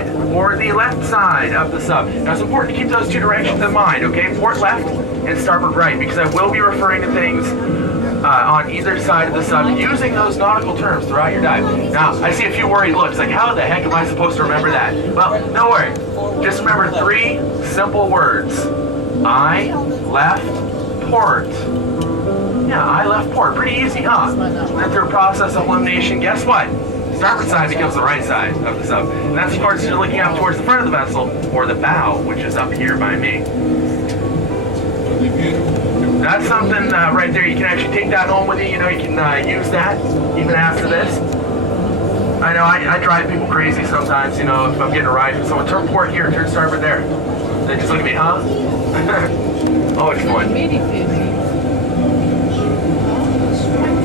side or the left side of the sub. Now it's important to keep those two directions in mind, okay? Port left and starboard right, because I will be referring to things on either side of the sub using those nautical terms throughout your dive. Now, I see a few worried looks, like how the heck am I supposed to remember that? Well, don't worry. Just remember 3 simple words. I left port. Yeah, I left port. Pretty easy, huh? Then through a process of elimination, guess what? Starboard side becomes the right side of the sub. And that's, of course, you're looking up towards the front of the vessel, or the bow, which is up here by me. That's something right there. You can actually take that home with you. You know, you can use that even after this. I know I drive people crazy sometimes, you know, if I'm getting a ride from someone. Turn port here, turn starboard there. They just look at me, huh? Always fun.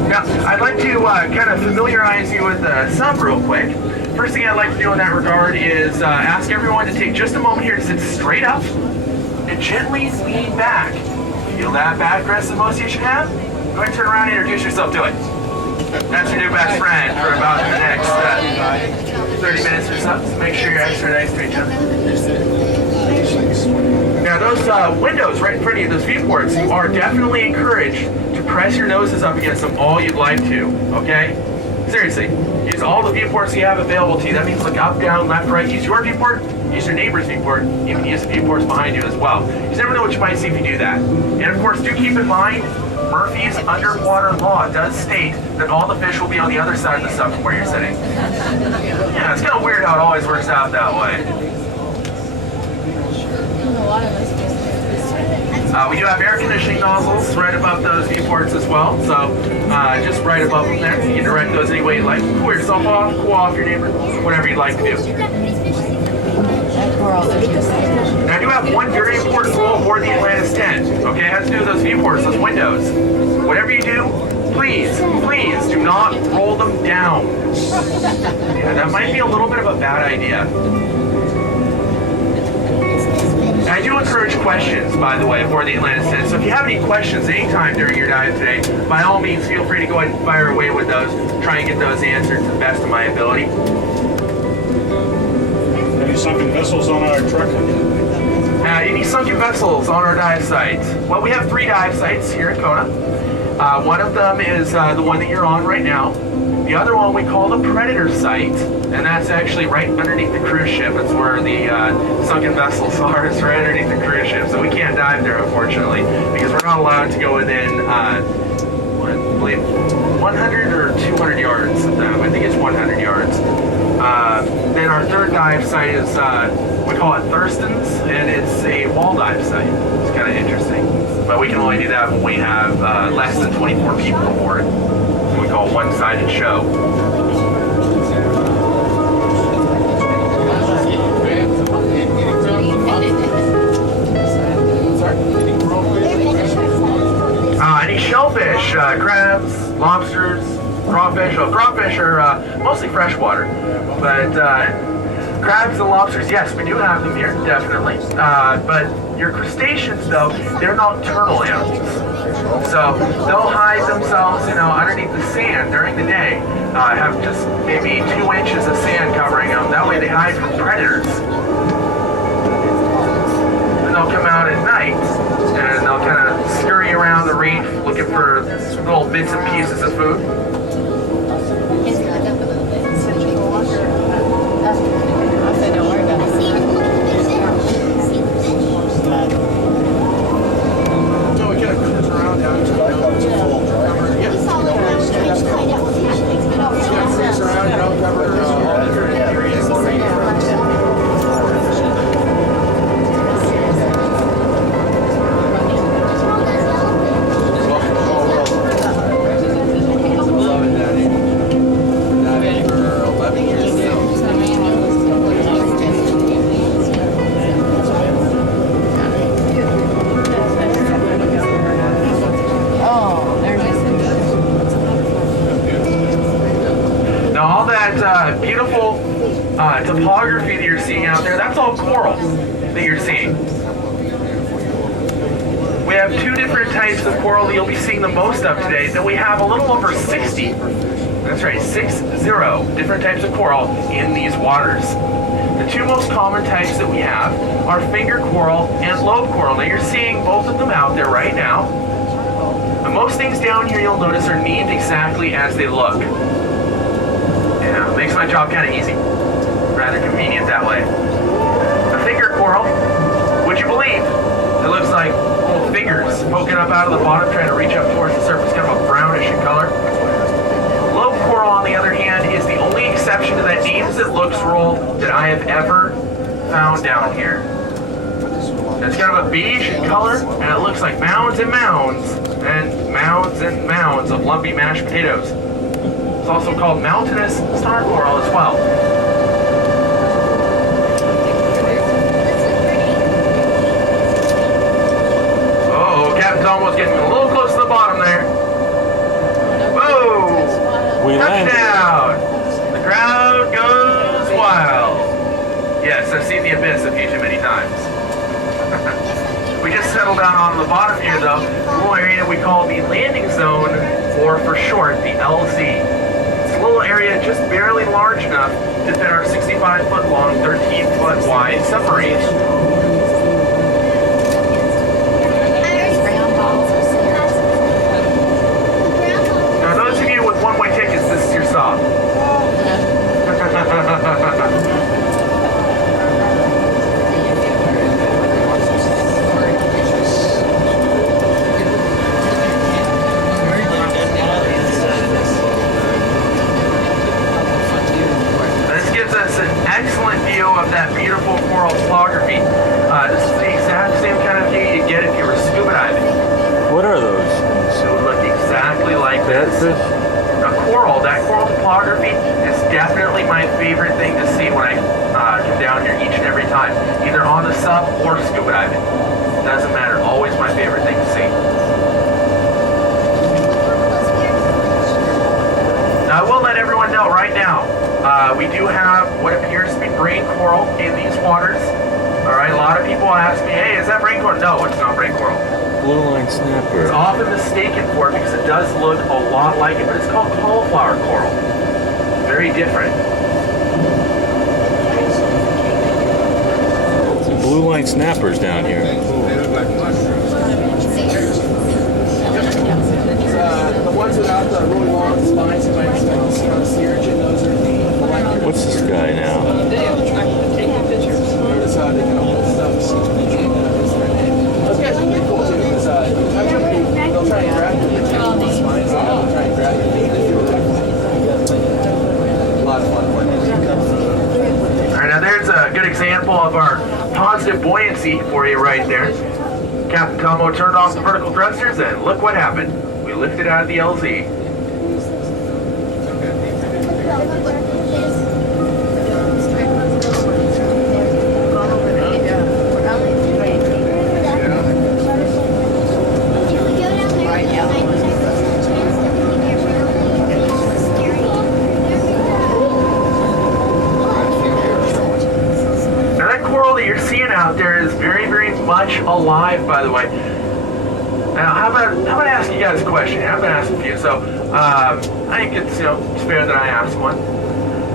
Now, I'd like to kind of familiarize you with the sub real quick. First thing I'd like to do in that regard is ask everyone to take just a moment here to sit straight up and gently lean back. Feel that back rest that most of you should have? Go ahead and turn around and introduce yourself to it. That's your new best friend for about the next 30 minutes or so. So make sure you're extra nice to each other. Now those windows right in front of you, those viewports, you are definitely encouraged to press your noses up against them all you'd like to, okay? Seriously, use all the viewports you have available to you. That means look up, down, left, right. Use your viewport, use your neighbor's viewport, even use the viewports behind you as well. You never know what you might see if you do that. And of course, do keep in mind, Murphy's underwater law does state that all the fish will be on the other side of the sub from where you're sitting. Yeah, it's kind of weird how it always works out that way. We do have air conditioning nozzles right above those viewports as well, so just right above them there. You can direct those any way you like. Cool yourself off, cool off your neighbor, whatever you'd like to do. Now I do have one very important rule aboard the Atlantis 10, okay? It has to do with those viewports, those windows. Whatever you do, please do not roll them down. Yeah, that might be a little bit of a bad idea. I do encourage questions, by the way, for the Atlantis 10. So if you have any questions anytime during your dive today, by all means, feel free to go ahead and fire away with those. Try and get those answered to the best of my ability. Any sunken vessels on our truck? Any sunken vessels on our dive sites? Well, we have 3 dive sites here in Kona. One of them is the one that you're on right now. The other one we call the Predator site, and that's actually right underneath the cruise ship. That's where the sunken vessels are. It's right underneath the cruise ship, so we can't dive there, unfortunately, because we're not allowed to go within, I believe, 100 or 200 yards of them. I think it's 100 yards. Then our third dive site is, we call it Thurston's, and it's a wall dive site. It's kind of interesting, but we can only do that when we have less than 24 people aboard. We call one-sided show. Any shellfish, crabs, lobsters, crawfish. Well, crawfish are mostly freshwater, but crabs and lobsters, yes, we do have them here, definitely. But your crustaceans, though, they're nocturnal animals. So they'll hide themselves, you know, underneath the sand during the day. Have just maybe 2 inches of sand covering them. That way they hide from predators. And they'll come out at night and they'll kind of scurry around the reef looking for little bits and pieces of food. Beautiful topography that you're seeing out there, that's all coral that you're seeing. We have 2 different types of coral that you'll be seeing the most of today. Then we have a little over 60, that's right, 60 different types of coral in these waters. The 2 most common types that we have are finger coral and lobe coral. Now you're seeing both of them out there right now. And most things down here you'll notice are named exactly as they look. Yeah, makes my job kind of easy. Rather convenient that way. The finger coral, would you believe, it looks like little fingers poking up out of the bottom trying to reach up towards the surface, kind of a brownish in color. Lobe coral, on the other hand, is the only exception to that names it looks rule that I have ever found down here. It's kind of a beige in color, and it looks like mounds and mounds and mounds of lumpy mashed potatoes. It's also called mountainous star coral as well. Oh, Captain's almost getting a little close to the bottom there. Whoa! We Touchdown! The crowd goes wild. Yes, I've seen the abyss a few too many times. We just settled down on the bottom here, though, a little area we call the landing zone, or for short, the LZ. It's a little area just barely large enough to fit our 65-foot long, 13-foot wide submarine. Now, those of you with one-way tickets, this is your stop. Excellent view of that beautiful coral topography. This is the exact same kind of view you'd get if you were scuba diving. What are those? It would look exactly like this. That coral topography is definitely my favorite thing to see when I come down here each and every time, either on the sub or scuba diving. Doesn't matter, always my favorite thing to see. Now I will let everyone know right now, we do have what appears to be brain coral in these waters. Alright, a lot of people ask me, hey, is that brain coral? No, it's not brain coral. Blue line snapper. It's often mistaken for it because it does look a lot like it, but it's called cauliflower coral. Very different. Some blue line snappers down here. The ones without the really long spines, you might expect to see on the sea urchin, those are the... What's this guy now? Taking pictures. Notice how they can hold stuff. Those guys are pretty cool too, because they'll try and grab you. They'll try and grab you. A lot of fun work. Alright, now there's a good example of our positive buoyancy for you right there. Captain Tomo turned off the vertical thrusters and look what happened. We lifted out of the LZ. Out there is very, very much alive, by the way. Now, how about I ask you guys a question? I'm going to ask a few, so I think it's fair that I ask one.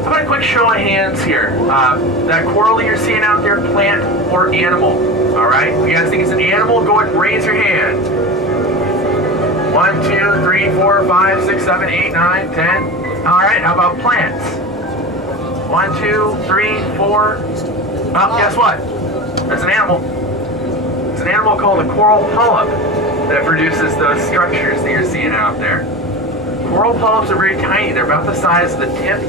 How about a quick show of hands here? That coral that you're seeing out there, plant or animal? All right, if you guys think it's an animal, go ahead and raise your hand. 1, 2, 3, 4, 5, 6, 7, 8, 9, 10. All right, how about plants? 1, 2, 3, 4. Oh, guess what? That's an animal. It's an animal called a coral polyp that produces those structures that you're seeing out there. Coral polyps are very tiny. They're about the size of the tip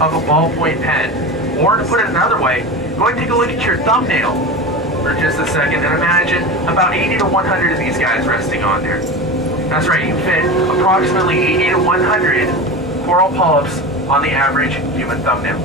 of a ballpoint pen. Or to put it another way, go ahead and take a look at your thumbnail for just a second and imagine about 80 to 100 of these guys resting on there. That's right, you fit approximately 80 to 100 coral polyps on the average human thumbnail.